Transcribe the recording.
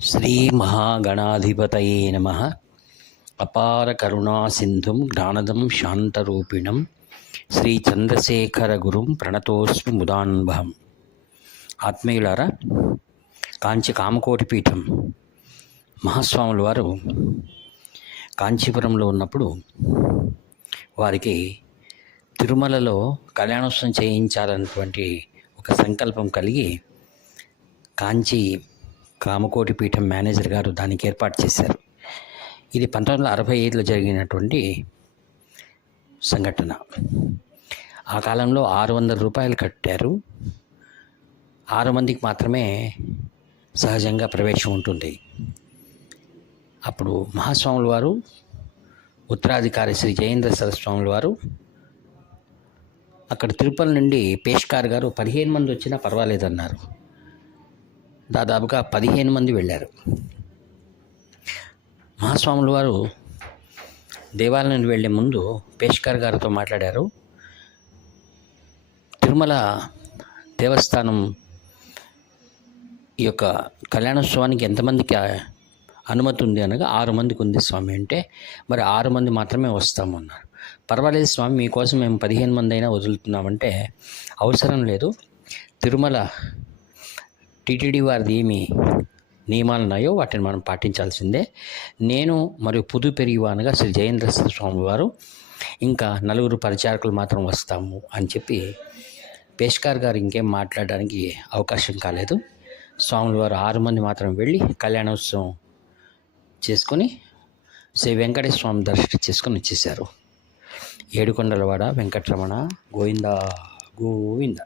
శ్రీ మహాగణాధిపతయే నమః. అపార కరుణా సింధుం జ్ఞానదం శాంతరూపిణం శ్రీ చంద్రశేఖర గురుం ప్రణతోస్మి ముదాన్వహం. ఆత్మీయులారా, కాంచి కామకోటి పీఠం మహాస్వాముల వారు కాంచీపురంలో ఉన్నప్పుడు వారికి తిరుమలలో కళ్యాణోత్సవం చేయించాలన్నటువంటి ఒక సంకల్పం కలిగి కాంచీ కామకోటి పీఠం మేనేజర్ గారు దానికి ఏర్పాటు చేశారు. ఇది 1965లో జరిగినటువంటి సంఘటన. ఆ కాలంలో 600 రూపాయలు కట్టారు. 6 మందికి మాత్రమే సహజంగా ప్రవేశం ఉంటుంది. అప్పుడు మహాస్వాముల వారు, ఉత్తరాధికారి శ్రీ జయేంద్ర సరస్వాముల వారు అక్కడ తిరుపతి నుండి పేష్కార్ గారు 15 మంది వచ్చినా పర్వాలేదన్నారు. దాదాపుగా 15 మంది వెళ్ళారు. మహాస్వాముల వారు దేవాలయం నుండి వెళ్ళే ముందు పేష్కార్ గారితో మాట్లాడారు. తిరుమల దేవస్థానం ఈ యొక్క కళ్యాణోత్సవానికి ఎంతమందికి అనుమతి ఉంది అనగా 6 మందికి ఉంది స్వామి అంటే, మరి 6 మంది మాత్రమే వస్తామన్నారు. పర్వాలేదు స్వామి, మీకోసం మేము 15 మంది అయినా వదులుతున్నామంటే, అవసరం లేదు, తిరుమల టీటీడీ వారిది ఏమి నియమాలు ఉన్నాయో వాటిని మనం పాటించాల్సిందే. నేను మరియు పుదు పెరిగివానగా శ్రీ జయేంద్ర స్వామి వారు ఇంకా 4 పరిచారకులు మాత్రం వస్తాము అని చెప్పి పేష్కార్ గారు ఇంకేం మాట్లాడడానికి అవకాశం కాలేదు. స్వాముల వారు 6 మంది మాత్రం వెళ్ళి కళ్యాణోత్సవం చేసుకొని శ్రీ వెంకటేశ్వర స్వామి దర్శనం చేసుకొని వచ్చేసారు. ఏడుకొండలవాడ వెంకటరమణ గోవింద గోవింద.